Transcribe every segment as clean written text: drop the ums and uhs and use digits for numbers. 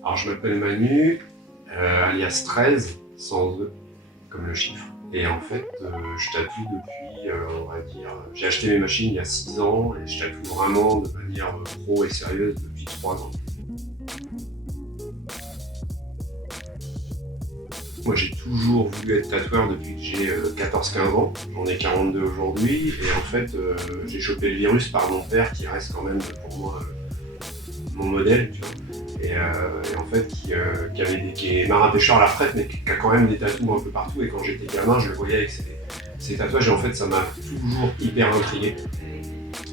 Alors je m'appelle Manu, alias 13, sans E, comme le chiffre. Et en fait, je tatoue depuis, on va dire, j'ai acheté mes machines il y a 6 ans et je tatoue vraiment de manière pro et sérieuse depuis 3 ans. Moi j'ai toujours voulu être tatoueur depuis que j'ai 14-15 ans, j'en ai 42 aujourd'hui et en fait j'ai chopé le virus par mon père qui reste quand même pour moi mon modèle, tu vois. Et en fait, qui est marin pêcheur à la retraite, mais qui a quand même des tatous un peu partout. Et quand j'étais gamin, je le voyais avec ses tatouages. Et en fait, ça m'a toujours hyper intrigué.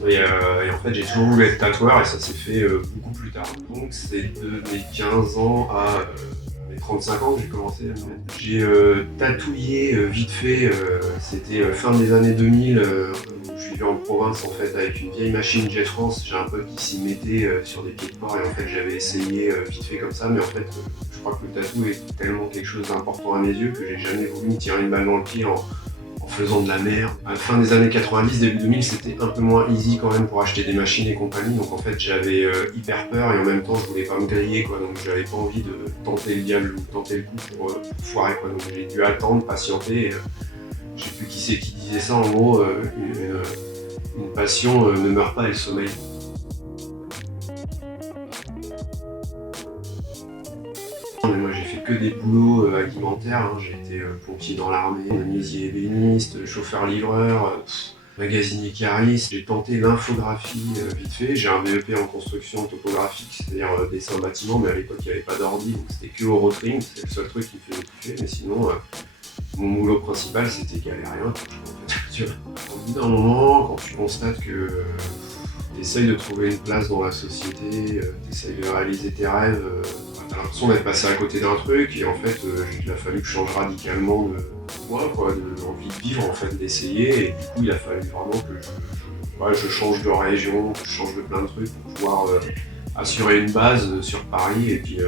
Et en fait, j'ai toujours voulu être tatoueur et ça s'est fait beaucoup plus tard. Donc, c'est de mes 15 ans à mes 35 ans que j'ai commencé à me mettre. J'ai tatouillé vite fait, c'était fin des années 2000, où je vivais en province en fait avec une vieille machine Jet France. J'ai un pote qui s'y mettait sur des pieds de porc et en fait j'avais essayé vite fait comme ça, mais en fait je crois que le tatou est tellement quelque chose d'important à mes yeux que j'ai jamais voulu me tirer une balle dans le pied en faisant de la merde. À la fin des années 90, début 2000, c'était un peu moins easy quand même pour acheter des machines et compagnie. Donc en fait, j'avais hyper peur et en même temps, je voulais pas me griller, quoi. Donc j'avais pas envie de tenter le diable ou tenter le coup pour foirer, quoi. Donc j'ai dû attendre, patienter. Je sais plus qui c'est qui disait ça. En gros, une passion ne meurt pas, elle sommeille. Mais moi j'ai fait que des boulots alimentaires, hein. J'ai été pompier dans l'armée, menuisier ébéniste, chauffeur-livreur, magasinier cariste. J'ai tenté l'infographie vite fait. J'ai un BEP en construction topographique, c'est-à-dire dessin bâtiment, mais à l'époque il n'y avait pas d'ordi, donc c'était que au rotring, c'est le seul truc qui me faisait kiffer. Mais sinon, mon boulot principal c'était galérien. En fait, tu vois. Au bout d'un moment, quand tu constates que tu essayes de trouver une place dans la société, tu essayes de réaliser tes rêves, t'as l'impression d'être passé à côté d'un truc et en fait il a fallu que je change radicalement de moi, quoi, de l'envie de vivre, en fait, d'essayer et du coup il a fallu vraiment que je change de région, que je change de plein de trucs pour pouvoir assurer une base sur Paris et puis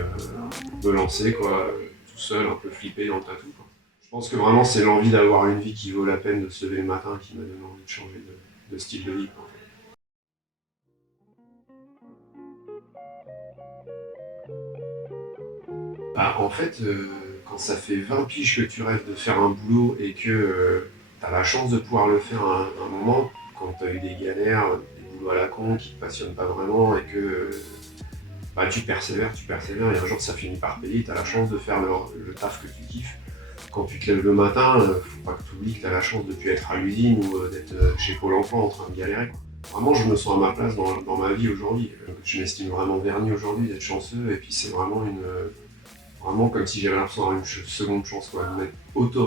me lancer, quoi, tout seul, un peu flippé dans le tatou, quoi. Je pense que vraiment c'est l'envie d'avoir une vie qui vaut la peine de se lever le matin qui m'a donné envie de changer de style de vie, quoi. Bah, en fait, quand ça fait 20 piges que tu rêves de faire un boulot et que tu as la chance de pouvoir le faire à un moment, quand tu as eu des galères, des boulots à la con qui te passionnent pas vraiment et que bah, tu persévères et un jour ça finit par payer, tu as la chance de faire le taf que tu kiffes. Quand tu te lèves le matin, faut pas que tu oublies que tu as la chance de plus être à l'usine ou d'être chez Pôle emploi en train de galérer, quoi. Vraiment, je me sens à ma place dans ma vie aujourd'hui. Je m'estime vraiment verni aujourd'hui d'être chanceux et puis c'est vraiment vraiment comme si j'avais l'impression d'avoir une seconde chance, quoi.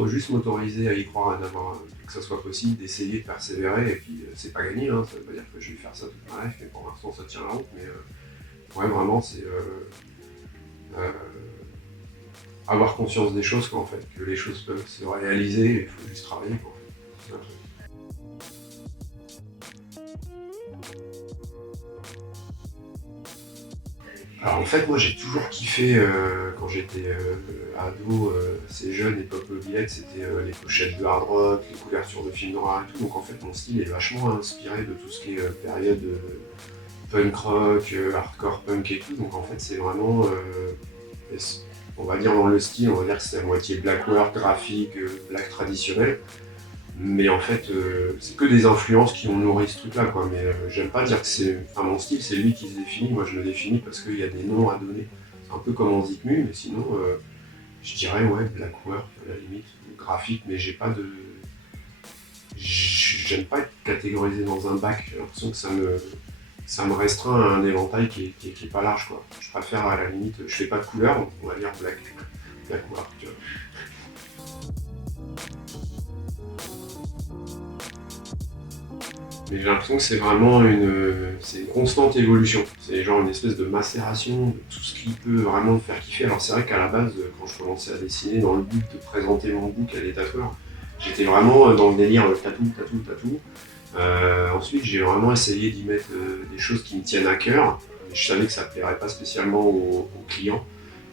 Juste m'autoriser à y croire, à d'avoir, que ça soit possible, d'essayer, de persévérer, et puis c'est pas gagné, hein. Ça veut pas dire que je vais faire ça toute ma life, mais pour l'instant ça tient la route, mais ouais, vraiment, c'est euh, avoir conscience des choses, quoi, en fait, que les choses peuvent se réaliser, il faut juste travailler, quoi, en fait. C'est un truc. Alors en fait, moi j'ai toujours kiffé quand j'étais ado, ces jeunes époque mobilette, c'était les pochettes de hard rock, les couvertures de films noirs et tout. Donc en fait, mon style est vachement inspiré de tout ce qui est période punk rock, hardcore punk et tout. Donc en fait, c'est vraiment, on va dire dans le style, on va dire que c'est à moitié black work, graphique, black traditionnel. Mais en fait, c'est que des influences qui ont nourri ce truc-là, quoi. Mais j'aime pas dire que c'est. Enfin, mon style, c'est lui qui se définit. Moi, je le définis parce qu'il y a des noms à donner. C'est un peu comme en Zikmu, mais sinon, je dirais, ouais, black work, à la limite, ou graphique, mais j'ai pas de. J'aime pas être catégorisé dans un bac. J'ai l'impression que ça me restreint à un éventail qui est pas large, quoi. Je préfère, à la limite, je fais pas de couleur, on va dire black work, tu vois. Mais j'ai l'impression que c'est une constante évolution. C'est genre une espèce de macération de tout ce qui peut vraiment me faire kiffer. Alors c'est vrai qu'à la base, quand je commençais à dessiner dans le but de présenter mon book à des tatoueurs, j'étais vraiment dans le délire tatou, tatou, tatou. Ensuite, j'ai vraiment essayé d'y mettre des choses qui me tiennent à cœur. Mais je savais que ça ne plairait pas spécialement aux clients.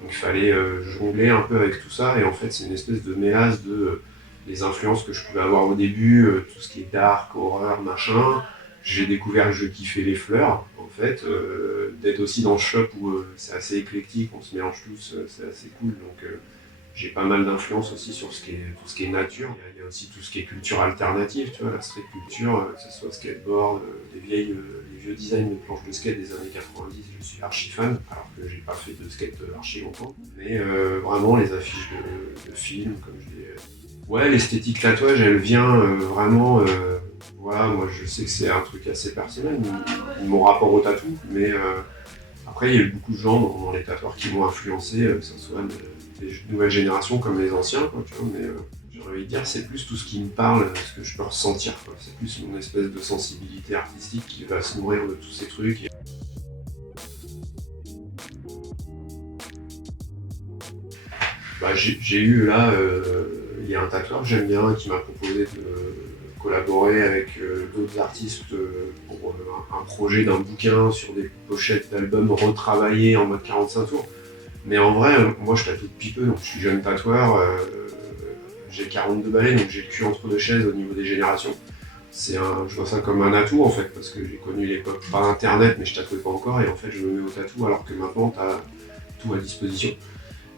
Donc il fallait jongler un peu avec tout ça. Et en fait, c'est une espèce de mélasse de les influences que je pouvais avoir au début, tout ce qui est dark, horreur, machin. j'ai découvert que je kiffais les fleurs, en fait, d'être aussi dans le shop où c'est assez éclectique, on se mélange tous, c'est assez cool. Donc j'ai pas mal d'influence aussi sur tout ce qui est nature. Il y a aussi tout ce qui est culture alternative, tu vois, la street culture, que ce soit skateboard, les vieux designs de planches de skate des années 90, je suis archi fan, alors que j'ai pas fait de skate archi longtemps. Mais vraiment les affiches de films, comme je dis. Ouais, l'esthétique tatouage, elle vient vraiment. Voilà, moi je sais que c'est un truc assez personnel, mon rapport au tatou, mais après, il y a eu beaucoup de gens dans les tatoueurs qui m'ont influencé, que ce soit des nouvelles générations comme les anciens, quoi, tu vois, mais j'ai envie de dire, c'est plus tout ce qui me parle, ce que je peux ressentir, quoi. C'est plus mon espèce de sensibilité artistique qui va se nourrir de tous ces trucs. Bah, j'ai eu là, il y a un tatoueur que j'aime bien qui m'a proposé de collaborer avec d'autres artistes pour un projet d'un bouquin sur des pochettes d'albums retravaillées en mode 45 tours. Mais en vrai, moi je tatoue depuis peu, donc je suis jeune tatoueur, j'ai 42 balais, donc j'ai le cul entre deux chaises au niveau des générations. Je vois ça comme un atout en fait, parce que j'ai connu l'époque, pas internet, mais je tatouais pas encore, et en fait je me mets au tatou alors que maintenant t'as tout à disposition.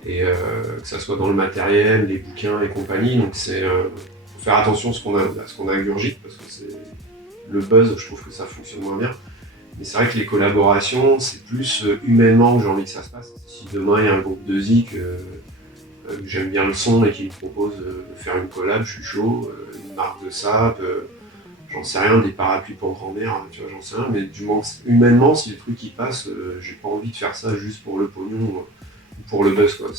Et que ça soit dans le matériel, les bouquins et compagnie, donc faut faire attention à ce qu'on ingurgite, parce que c'est le buzz, je trouve que ça fonctionne moins bien. Mais c'est vrai que les collaborations, c'est plus humainement que j'ai envie que ça se passe. Si demain il y a un groupe de zik, que j'aime bien le son et qui me propose de faire une collab, je suis chaud, une marque de sap, j'en sais rien, des parapluies pour grand-mère, tu vois, j'en sais rien, mais du moins humainement, si le truc il passe, j'ai pas envie de faire ça juste pour le pognon ou pour le buzz, quoi.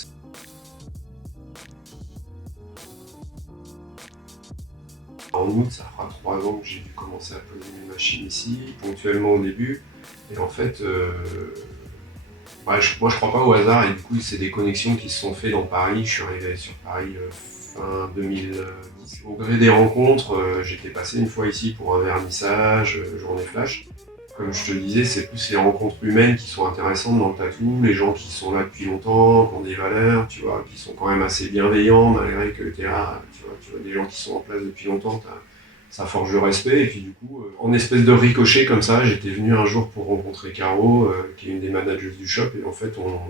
En août, ça fera 3 ans que j'ai dû commencer à poser mes machines ici, ponctuellement au début. Et en fait, ouais, moi je crois pas au hasard, et du coup c'est des connexions qui se sont faites dans Paris. Je suis arrivé sur Paris fin 2010. Au gré des rencontres, j'étais passé une fois ici pour un vernissage, journée flash. Comme je te le disais, c'est plus les rencontres humaines qui sont intéressantes dans le tatou, les gens qui sont là depuis longtemps, qui ont des valeurs, tu vois, qui sont quand même assez bienveillants malgré que tu es là, tu vois, des gens qui sont en place depuis longtemps, ça forge le respect. Et puis du coup, en espèce de ricochet comme ça, j'étais venu un jour pour rencontrer Caro, qui est une des managers du shop, et en fait on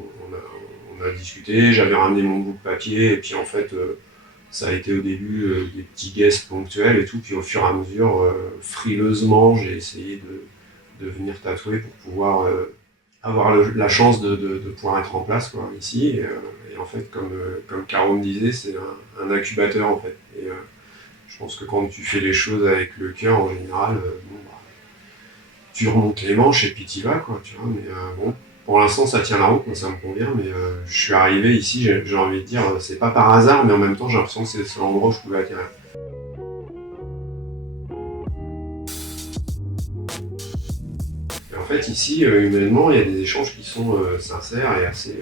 a discuté, j'avais ramené mon bout de papier, et puis en fait ça a été au début des petits guests ponctuels et tout, puis au fur et à mesure, frileusement, j'ai essayé de venir tatouer pour pouvoir avoir la chance de pouvoir être en place, quoi, ici. Et en fait, comme Caro me disait, c'est un incubateur en fait. Et je pense que quand tu fais les choses avec le cœur, en général, bon, bah, tu remontes les manches et puis t'y vas, quoi, tu vois. Mais bon, pour l'instant, ça tient la route, moi, ça me convient. Mais je suis arrivé ici, j'ai envie de dire, c'est pas par hasard, mais en même temps, j'ai l'impression que c'est le seul endroit où je pouvais atterrir. Et en fait, ici, humainement, il y a des échanges qui sont sincères et assez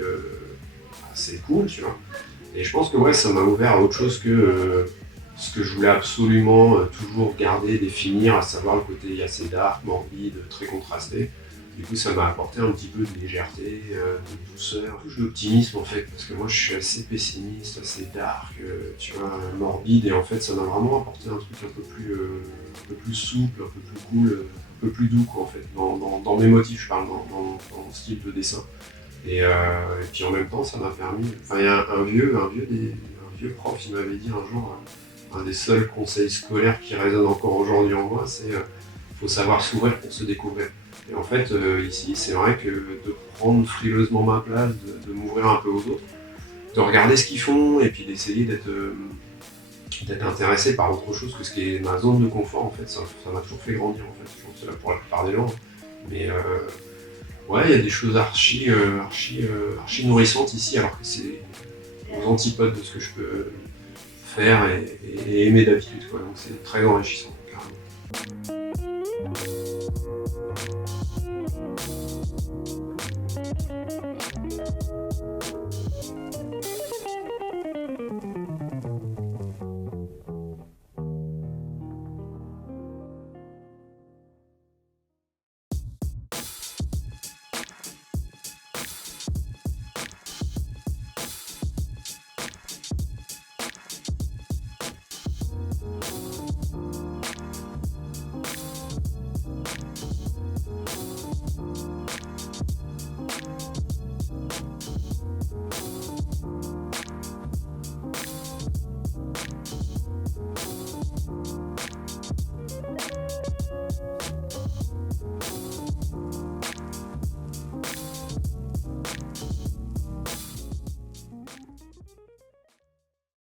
cool, tu vois. Et je pense que ouais, ça m'a ouvert à autre chose que ce que je voulais absolument toujours garder, définir, à savoir le côté assez dark, morbide, très contrasté. Du coup, ça m'a apporté un petit peu de légèreté, de douceur, une touche d'optimisme en fait, parce que moi je suis assez pessimiste, assez dark, tu vois, morbide, et en fait ça m'a vraiment apporté un truc un peu plus souple, un peu plus cool, un peu plus doux, quoi, en fait, dans mes motifs, je parle, dans mon style de dessin. Et puis en même temps, ça m'a permis. Enfin, il y a un vieux prof, il m'avait dit un jour, un des seuls conseils scolaires qui résonnent encore aujourd'hui en moi, c'est faut savoir s'ouvrir pour se découvrir. Et en fait, ici, c'est vrai que de prendre frileusement ma place, de m'ouvrir un peu aux autres, de regarder ce qu'ils font et puis d'essayer d'être intéressé par autre chose que ce qui est ma zone de confort, en fait, ça m'a toujours fait grandir, en fait. Je pense que c'est là pour la plupart des gens. Mais ouais, il y a des choses archi nourrissantes ici, alors que c'est aux antipodes de ce que je peux faire et aimer d'habitude, quoi. Donc c'est très enrichissant, carrément.